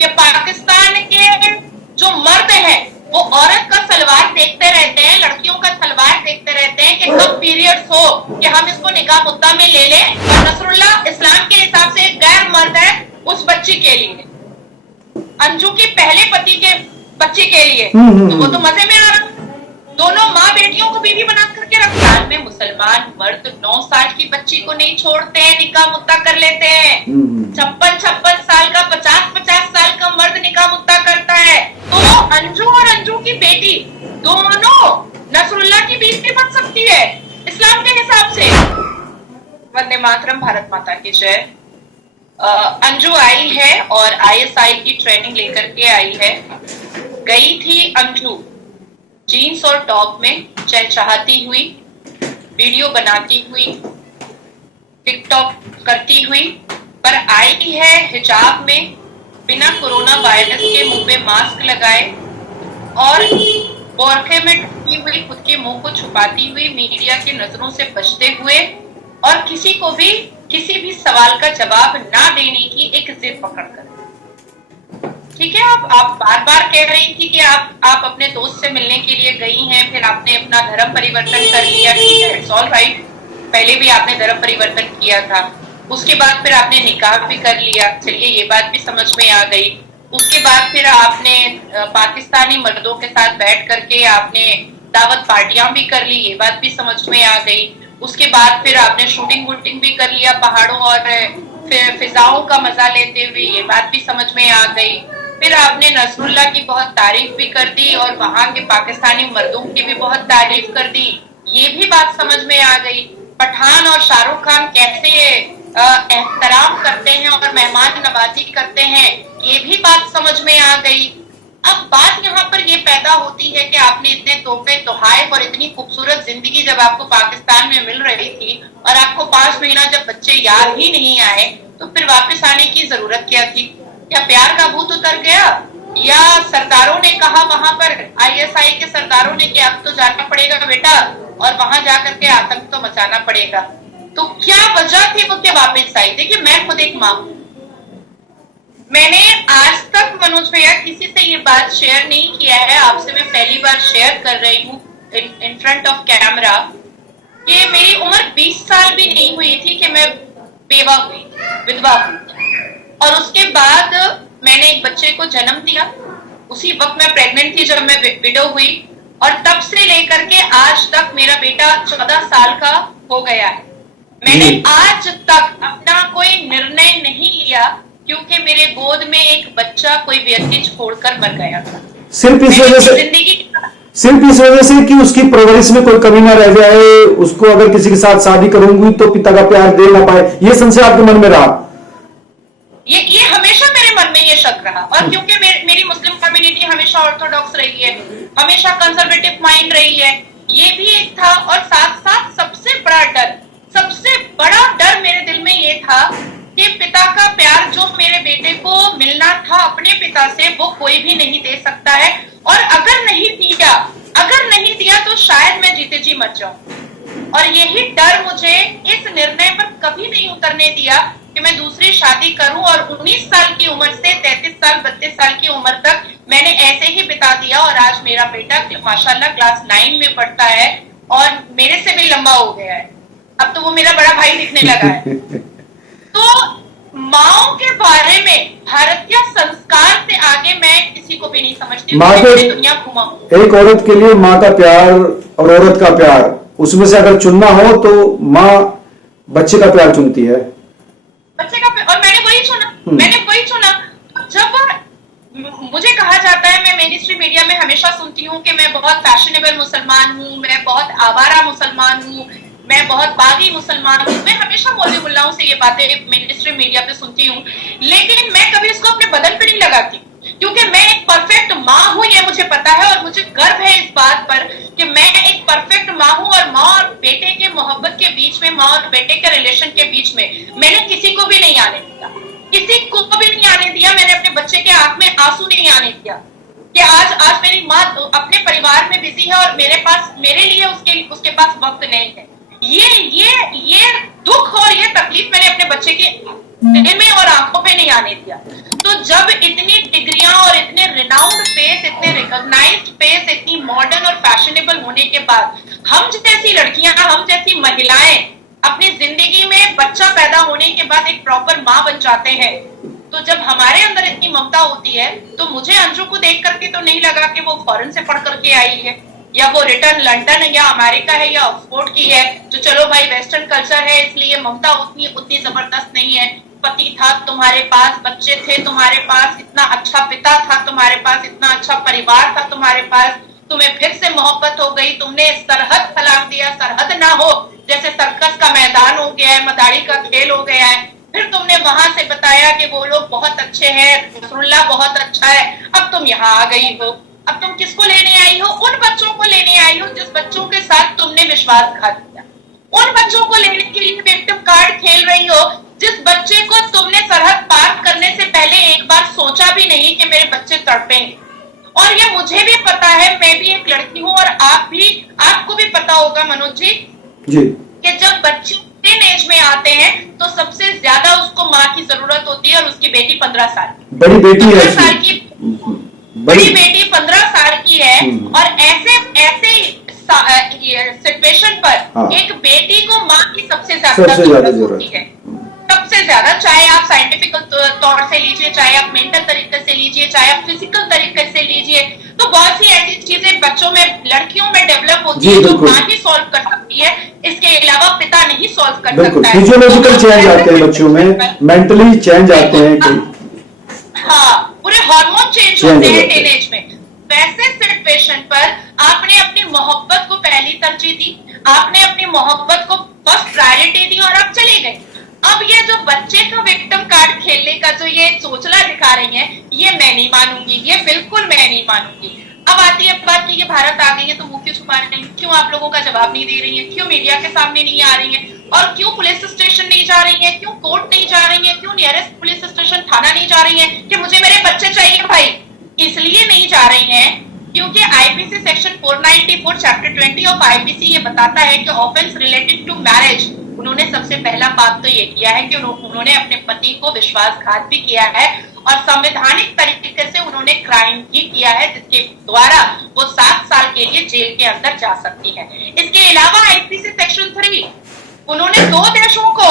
कि पाकिस्तान के जो मर्द हैं वो औरत का सलवार देखते रहते हैं, लड़कियों का सलवार देखते रहते हैं कि कब पीरियड्स हो कि हम इसको निकाह मुद्दा में ले लें, और नसरुल्लाह इस्लाम के हिसाब से एक गैर मर्द है उस बच्ची के लिए, अंजू के पहले पति के बच्चे के लिए, तो वो तो मजे में आ रहा। दोनों माँ बेटियों को बीवी बना करके रखा है। में मुसलमान मर्द 9 साल की बच्ची को नहीं छोड़ते हैं, निकाह मुद्दा कर लेते हैं। 56 साल का 50 साल का मर्द निकाह मुद्दा करता है। तो अंजू और अंजू की बेटी दोनों नसरुल्लाह की बीवी बन सकती है इस्लाम के हिसाब से। वंदे मातरम, भारत माता की जय। अंजू आई है और ISI की ट्रेनिंग लेकर के आई है। गई थी अंजू जीन्स और टॉप में चहचहाती हुई, वीडियो बनाती हुई, टिकटॉक करती हुई, पर आई है हिजाब में, बिना कोरोना वायरस के मुंह पे मास्क लगाए और बोरखे में ढकी हुई, खुद के मुंह को छुपाती हुई, मीडिया की नजरों से बचते हुए और किसी को भी किसी भी सवाल का जवाब ना देने की एक जिद पकड़कर। ठीक है, आप बार बार कह रही थी कि आप अपने दोस्त से मिलने के लिए गई हैं, फिर आपने अपना धर्म परिवर्तन कर लिया। ठीक है, इट्स ऑल राइट। पहले भी आपने धर्म परिवर्तन किया था, उसके बाद फिर आपने निकाह भी कर लिया, चलिए ये बात भी समझ में आ गई। उसके बाद फिर आपने पाकिस्तानी मर्दों के साथ बैठ करके आपने दावत पार्टियां भी कर ली, ये बात भी समझ में आ गई। उसके बाद फिर आपने शूटिंग वूटिंग भी कर लिया पहाड़ों और फिर फिजाओं का मजा लेते हुए, ये बात भी समझ में आ गई। फिर आपने नसरुल्लाह की बहुत तारीफ भी कर दी और वहां के पाकिस्तानी मर्दों की भी बहुत तारीफ कर दी, ये भी बात समझ में आ गई। पठान और शाहरुख खान कैसे एहतराम करते हैं और मेहमान नवाजी करते हैं, ये भी बात समझ में आ गई। अब बात यहाँ पर ये पैदा होती है कि आपने इतने तोहफे तोहाइफ और इतनी खूबसूरत जिंदगी जब आपको पाकिस्तान में मिल रही थी और आपको 5 महीना जब बच्चे याद ही नहीं आए, तो फिर वापस आने की जरूरत क्या थी? या प्यार का भूत उतर गया, या सरदारों ने कहा वहां पर, ISI के सरदारों ने कि अब तो जाना पड़ेगा बेटा और वहां जाकर के आतंक तो मचाना पड़ेगा। तो क्या वजह थी वो कि वापस आई? देखिए, मैं खुद एक मां हूं, मैंने आज तक मनोज भैया किसी से ये बात शेयर नहीं किया है, आपसे मैं पहली बार शेयर कर रही हूँ इन फ्रंट ऑफ कैमरा कि मेरी उम्र 20 साल भी नहीं हुई थी कि मैं बेवा हुई, विधवा हुई, और उसके बाद मैंने एक बच्चे को जन्म दिया। उसी वक्त मैं प्रेग्नेंट थी जब मैं विडो हुई, और तब से लेकर के आज तक मेरा बेटा 14 साल का हो गया है। मैंने आज तक अपना कोई निर्णय नहीं लिया क्योंकि मेरे गोद में एक बच्चा कोई व्यक्ति छोड़कर मर गया था। सिर्फ इस वजह से कि उसकी परवरिश में कोई कमी ना रह जाए, उसको अगर किसी के साथ शादी करूंगी तो पिता का प्यार दे ना पाए, ये संशय आपके मन में रहा? ये हमेशा मेरे मन में ये शक रहा। और क्योंकि मेरी मुस्लिम कम्युनिटी हमेशा ऑर्थोडॉक्स रही है, हमेशा कंजर्वेटिव माइंड रही है, ये भी एक था। और साथ साथ सबसे बड़ा डर मेरे दिल में ये था कि पिता का प्यार जो मेरे बेटे को मिलना था अपने पिता से, वो कोई भी नहीं दे सकता है। और अगर नहीं दिया तो शायद मैं जीते जी मर जाऊं। और यही डर मुझे इस निर्णय पर कभी नहीं उतरने दिया कि मैं दूसरी शादी करूं। और 19 साल की उम्र से 33 साल 32 साल की उम्र तक मैंने ऐसे ही बिता दिया। और आज मेरा बेटा माशाल्लाह क्लास 9 में पढ़ता है और मेरे से भी लंबा हो गया है, अब तो वो मेरा बड़ा भाई दिखने लगा है। तो माओ के बारे में भारतीय संस्कार से आगे मैं किसी को भी नहीं समझती। दुनिया घुमा एक औरत के लिए माँ का प्यार और औरत का प्यार, उसमें से अगर चुनना हो तो माँ बच्चे का प्यार चुनती है, बच्चे का प्यार। और मैंने वही चुना। जब मुझे कहा जाता है, मैं मेन स्ट्रीम मीडिया में हमेशा सुनती हूँ कि मैं बहुत फैशनेबल मुसलमान हूँ, मैं बहुत आवारा मुसलमान हूँ, मैं बहुत बागी मुसलमान हूँ। मैं हमेशा मौलवी मुल्लाओं से ये बातें मेन स्ट्रीम मीडिया पे सुनती हूँ, लेकिन मैं कभी इसको अपने बदन पे नहीं लगाती क्योंकि मैं एक परफेक्ट माँ हूँ, ये मुझे पता है। और मुझे गर्व है इस बात पर कि मैं एक परफेक्ट माँ हूँ। और माँ और बेटे के मोहब्बत के बीच में, माँ और बेटे के रिलेशन के बीच में मैंने किसी को भी नहीं आने दिया, मैंने अपने बच्चे के आंख में आंसू नहीं आने दिया कि आज मेरी माँ अपने परिवार में बिजी है और मेरे लिए उसके पास वक्त नहीं है। ये दुख और ये तकलीफ मैंने अपने बच्चे के दिल में और आंखों पे नहीं आने दिया। तो जब इतनी रिकॉग्नाइज्ड फेस, इतनी मॉडर्न और फैशनेबल होने के बाद हम जैसी लड़कियां, हम जैसी महिलाएं अपनी जिंदगी में बच्चा पैदा होने के बाद एक प्रॉपर माँ बन जाते हैं। तो जब हमारे अंदर इतनी ममता होती है, तो मुझे अंजू को देख करके तो नहीं लगा कि वो फॉरेन से पढ़ करके आई है, या वो रिटर्न लंदन या अमेरिका है या ऑक्सफोर्ड की है, जो चलो भाई वेस्टर्न कल्चर है इसलिए ममता उतनी जबरदस्त नहीं है। पति था तुम्हारे पास, बच्चे थे तुम्हारे पास, इतना अच्छा पिता था तुम्हारे पास, इतना अच्छा परिवार था तुम्हारे पास, तुम्हें फिर से मोहब्बत हो गई, तुमने सरहद फैला दिया, सरहद ना हो जैसे सर्कस का मैदान हो गया है, मदारी का खेल हो गया है। फिर तुमने वहां से बताया कि वो लोग बहुत अच्छे हैं, नसरुल्लाह बहुत अच्छा है, अब तुम यहाँ आ गई हो। अब तुम किसको लेने आई हो? उन बच्चों को लेने आई हो जिस बच्चों के साथ तुमने विश्वासघात किया। उन बच्चों को लेने के लिए विक्टिम कार्ड खेल रही हो जिस बच्चे को तुमने सरहद पार करने से पहले एक बार सोचा भी नहीं कि मेरे बच्चे तड़पेंगे। और ये मुझे भी पता है, मैं भी एक लड़की हूँ, और आपको भी पता होगा मनोज जी कि जब बच्चे टीन एज में आते हैं तो सबसे ज्यादा उसको माँ की जरूरत होती है, और उसकी बेटी 15 साल की, बड़ी बेटी है, 15 साल की बड़ी बेटी 15 साल की है। और ऐसे सिचुएशन पर एक बेटी को माँ की सबसे ज्यादा जरूरत होती है, सबसे ज्यादा। चाहे आप साइंटिफिक तौर से लीजिए, चाहे आप मेंटल तरीके से लीजिए, चाहे आप फिजिकल तरीके से लीजिए, तो बहुत सी ऐसी चीजें बच्चों में, लड़कियों में डेवलप होती है जो माँ ही सॉल्व कर सकती है, इसके अलावा पिता नहीं सॉल्व कर सकता है। फिजियोलॉजिकल चेंज आते हैं बच्चों में, मेंटली चेंज आते हैं, हाँ, पूरे हार्मोन चेंज होते हैं टीनेज में। वैसे सिचुएशन पर आपने अपनी मोहब्बत को पहली तरजीह दी, आपने अपनी मोहब्बत को फर्स्ट प्रायोरिटी दी, और आप चले गए। अब ये जो बच्चे का विक्टिम कार्ड खेलने का जो ये चोचला दिखा रही है, ये मैं नहीं मानूंगी, ये बिल्कुल मैं नहीं मानूंगी। अब आती है बात की भारत आ गई है तो मुंह क्यों छुपा रही है, क्यों आप लोगों का जवाब नहीं दे रही है, क्यों मीडिया के सामने नहीं आ रही है, और क्यों पुलिस स्टेशन नहीं जा रही है, क्यों कोर्ट नहीं जा रही है, क्यों नियरेस्ट पुलिस स्टेशन थाना नहीं जा रही है कि मुझे मेरे बच्चे चाहिए भाई। इसलिए नहीं जा रही हैं क्योंकि IPC section 494 chapter 20 of IPC ये बताता है कि ऑफेंस रिलेटेड टू मैरिज, उन्होंने सबसे पहला पाप तो ये किया है कि उन्होंने अपने पति को विश्वासघात भी किया है, और संवैधानिक तरीके से उन्होंने क्राइम भी किया है जिसके द्वारा वो 7 साल के लिए जेल के अंदर जा सकती है। इसके अलावा आईपीसी सेक्शन 3, उन्होंने 2 देशों को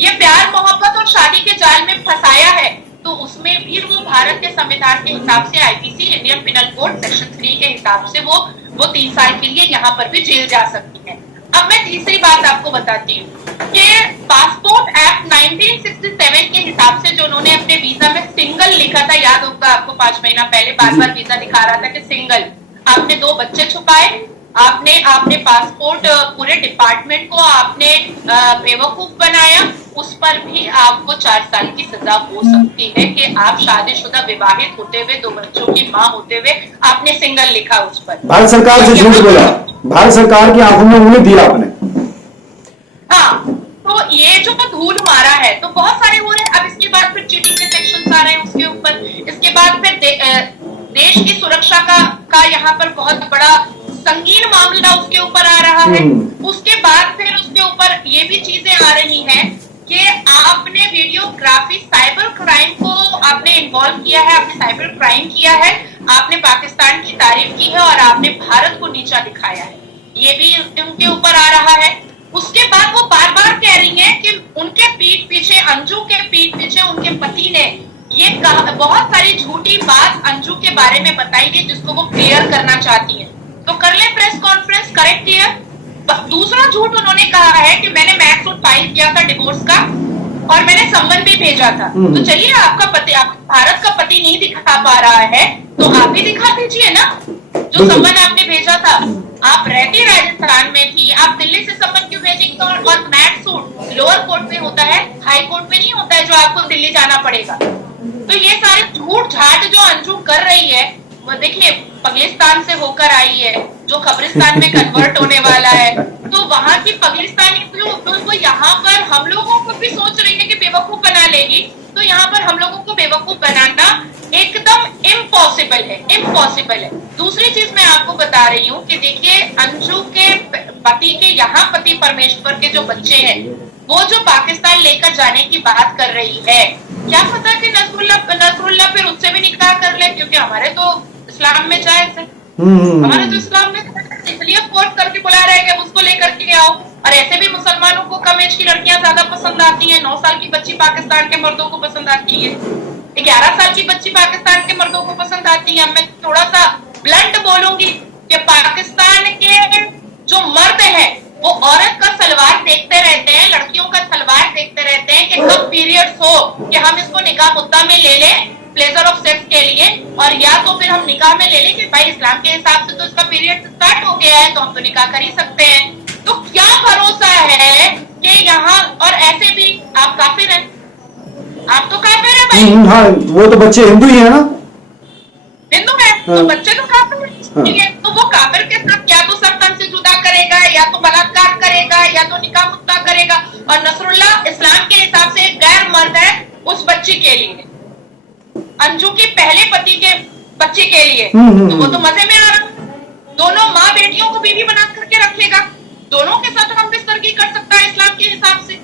ये प्यार मोहब्बत और शादी के जाल में फंसाया है, तो उसमें भी वो भारत के संविधान के हिसाब से IPC Indian penal code section 3 के हिसाब से वो 3 साल के लिए यहाँ पर भी जेल जा सकती है। अब मैं तीसरी बात आपको बताती हूँ कि पासपोर्ट एक्ट 1967 के हिसाब से जो उन्होंने अपने वीजा में सिंगल लिखा था, याद होगा आपको 5 महीना पहले बार वीजा दिखा रहा था कि सिंगल, आपने 2 बच्चे छुपाए, आपने पासपोर्ट पूरे डिपार्टमेंट को आपने बेवकूफ बनाया, उस पर भी आपको 4 साल की सजा हो सकती है कि आप शादीशुदा विवाहित होते हुए 2 बच्चों की मां होते हुए आपने सिंगल लिखा उस पर। भारत सरकार से झूठ बोला, भारत सरकार की आंखों में उंगली दिया आपने। हाँ, तो ये जो धूल मारा है तो बहुत सारे हो रहे हैं। अब इसके बाद फिर चीटिंग के सेक्शन आ रहे हैं उसके ऊपर, इसके बाद फिर देश की सुरक्षा का यहाँ पर बहुत बड़ा संगीन मामला उसके ऊपर आ रहा है। उसके बाद फिर उसके ऊपर ये भी चीजें आ रही हैं कि आपने वीडियोग्राफी, साइबर क्राइम को आपने इन्वॉल्व किया है, आपने साइबर क्राइम किया है, आपने पाकिस्तान की तारीफ की है और आपने भारत को नीचा दिखाया है, ये भी उनके ऊपर आ रहा है। उसके बाद वो बार बार कह रही हैं कि उनके पीठ पीछे, अंजू के पीठ पीछे उनके पति ने ये बहुत सारी झूठी बात अंजू के बारे में बताई है जिसको वो क्लियर करना चाहती है, तो कर ले प्रेस कॉन्फ्रेंस, करेक्ट क्लियर। दूसरा झूठ उन्होंने कहा है कि मैंने मैक्स सूट फाइल किया था डिवोर्स का और मैंने सम्मन भी भेजा था। तो चलिए, आपका पति, भारत का पति नहीं दिखा पा रहा है तो आप भी दिखा दीजिए ना जो सम्मन आपने भेजा था। आप रहती राजस्थान में थी, आप दिल्ली से सम्मन क्यों भेजेंगे? और मैक्स सूट लोअर कोर्ट में होता है, हाई कोर्ट में नहीं होता है जो आपको दिल्ली जाना पड़ेगा। तो ये सारे झूठ झाट जो अंजू कर रही है, वो देखिए पाकिस्तान से होकर आई है जो कब्रिस्तान में कन्वर्ट होने वाला है, तो वहां की पाकिस्तानी तो यहाँ पर हम लोगों को भी सोच रही है कि बेवकूफ बना लेगी, तो यहाँ पर हम लोगों को बेवकूफ बनाना एकदम इम्पॉसिबल है, इम्पॉसिबल है। दूसरी चीज मैं आपको बता रही हूँ कि देखिए अंजू के पति के यहाँ पति परमेश्वर के जो बच्चे हैं वो जो पाकिस्तान लेकर जाने की बात कर रही है, क्या पता कि नसरुल्लाह फिर उससे भी निकाह कर ले, क्योंकि हमारे तो इस्लाम में जायज है। हम्म। हमारे तो इस्लाम में इसलिए कोर्ट करके बुला रहे हैं कि उसको लेकर के आओ। और ऐसे भी मुसलमानों को कम एज की लड़कियां ज्यादा पसंद आती हैं। 9 साल की बच्ची पाकिस्तान के मर्दों को पसंद आती है, 11 साल की बच्ची पाकिस्तान के मर्दों को पसंद आती है। मैं थोड़ा सा ब्लंट बोलूंगी कि पाकिस्तान के जो मर्द हैं वो औरत का सलवार देखते रहते हैं, लड़कियों का सलवार देखते रहते हैं कि कब पीरियड्स हो कि हम इसको निकाह मुद्दा में ले लें प्लेजर ऑफ सेक्स के लिए, और या तो फिर हम निकाह में ले लें कि भाई इस्लाम के हिसाब से तो इसका पीरियड स्टार्ट हो गया है तो हम तो निकाह कर ही सकते हैं। तो क्या भरोसा है कि यहाँ, और ऐसे भी आप काफिर हैं, आप तो काफिर हैं भाई, हाँ, वो तो बच्चे हिंदू ही है ना, हिंदू है तो हाँ। बच्चे तो काफिर हैं, ठीक है। तो वो काफिर के साथ या तो सरतन से जुदा करेगा, या तो बलात्कार करेगा, या तो निकाह मुद्दा करेगा। और नसरुल्लाह इस्लाम के हिसाब से एक गैर मर्द है उस बच्ची के लिए, अंजू के पहले पति के बच्चे के लिए। तो वो तो मजे में आ रहा, दोनों माँ बेटियों को बीवी बना करके रखेगा, दोनों के साथ हम बिस्तरगी कर सकता है इस्लाम के हिसाब से।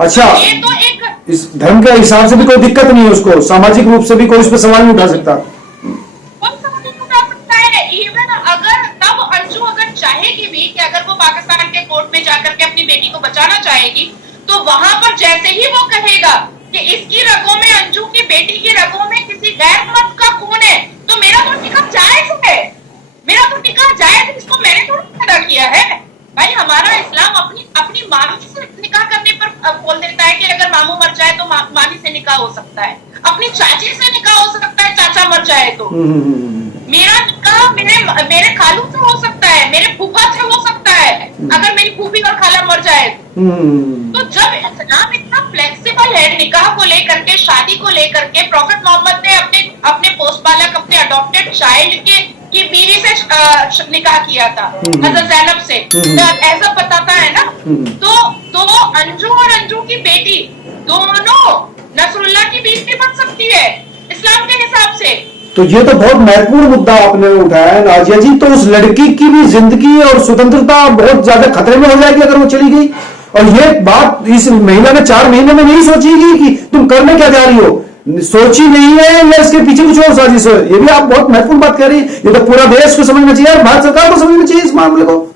अच्छा, ये तो एक इस धर्म के हिसाब से भी कोई दिक्कत नहीं है उसको, सामाजिक रूप से भी कोई उस पर सवाल नहीं उठा सकता। कौन सा नहीं उठा सकता है। इवन अगर तब अंजू अगर चाहेगी भी कि अगर वो पाकिस्तान के कोर्ट में जाकर के अपनी बेटी को बचाना चाहेगी, तो वहां पर जैसे ही वो कहेगा कि इसकी रगों में, अंजू की बेटी की रगों में किसी गैर मर्द का खून है, तो मेरा तो निकाह जायज है, मेरा तो निकाह जायज है, इसको मैंने थोड़ा पैदा किया है। भाई हमारा इस्लाम अपनी मामी से निकाह करने पर बोल देता है कि अगर मामू मर जाए तो मामी से निकाह हो सकता है, अपनी चाची से निकाह हो सकता है चाचा मर जाए तो, मेरा निकाह मेरे खालू से हो सकता है, मेरे फूफा से हो सकता है अगर मेरी फूफी और खाला मर जाए तो। जब इस्लाम इतना फ्लेक्सिबल है निकाह को लेकर के, शादी को लेकर के, प्रॉफेट मोहम्मद ने अपने पोस्ट बालक, अपने अडॉप्टेड चाइल्ड की बीवी से निकाह किया था, हज़रत ज़ैनब से, ऐसा बताता है ना। तो अंजू और अंजू की बेटी दोनों नसरुल्लाह की बीवी बन सकती है इस्लाम के हिसाब से। तो ये तो बहुत महत्वपूर्ण मुद्दा आपने उठाया है नाजिया जी। तो उस लड़की की भी जिंदगी और स्वतंत्रता बहुत ज्यादा खतरे में हो जाएगी अगर वो चली गई। और ये बात इस महिला ने 4 महीने में नहीं सोचेगी कि तुम करने क्या जा रही हो, सोची नहीं है या इसके पीछे कुछ और साजिश है। ये भी आप बहुत महत्वपूर्ण बात कह रही है। ये तो पूरा देश को समझना चाहिए और भारत सरकार को समझना चाहिए इस मामले को।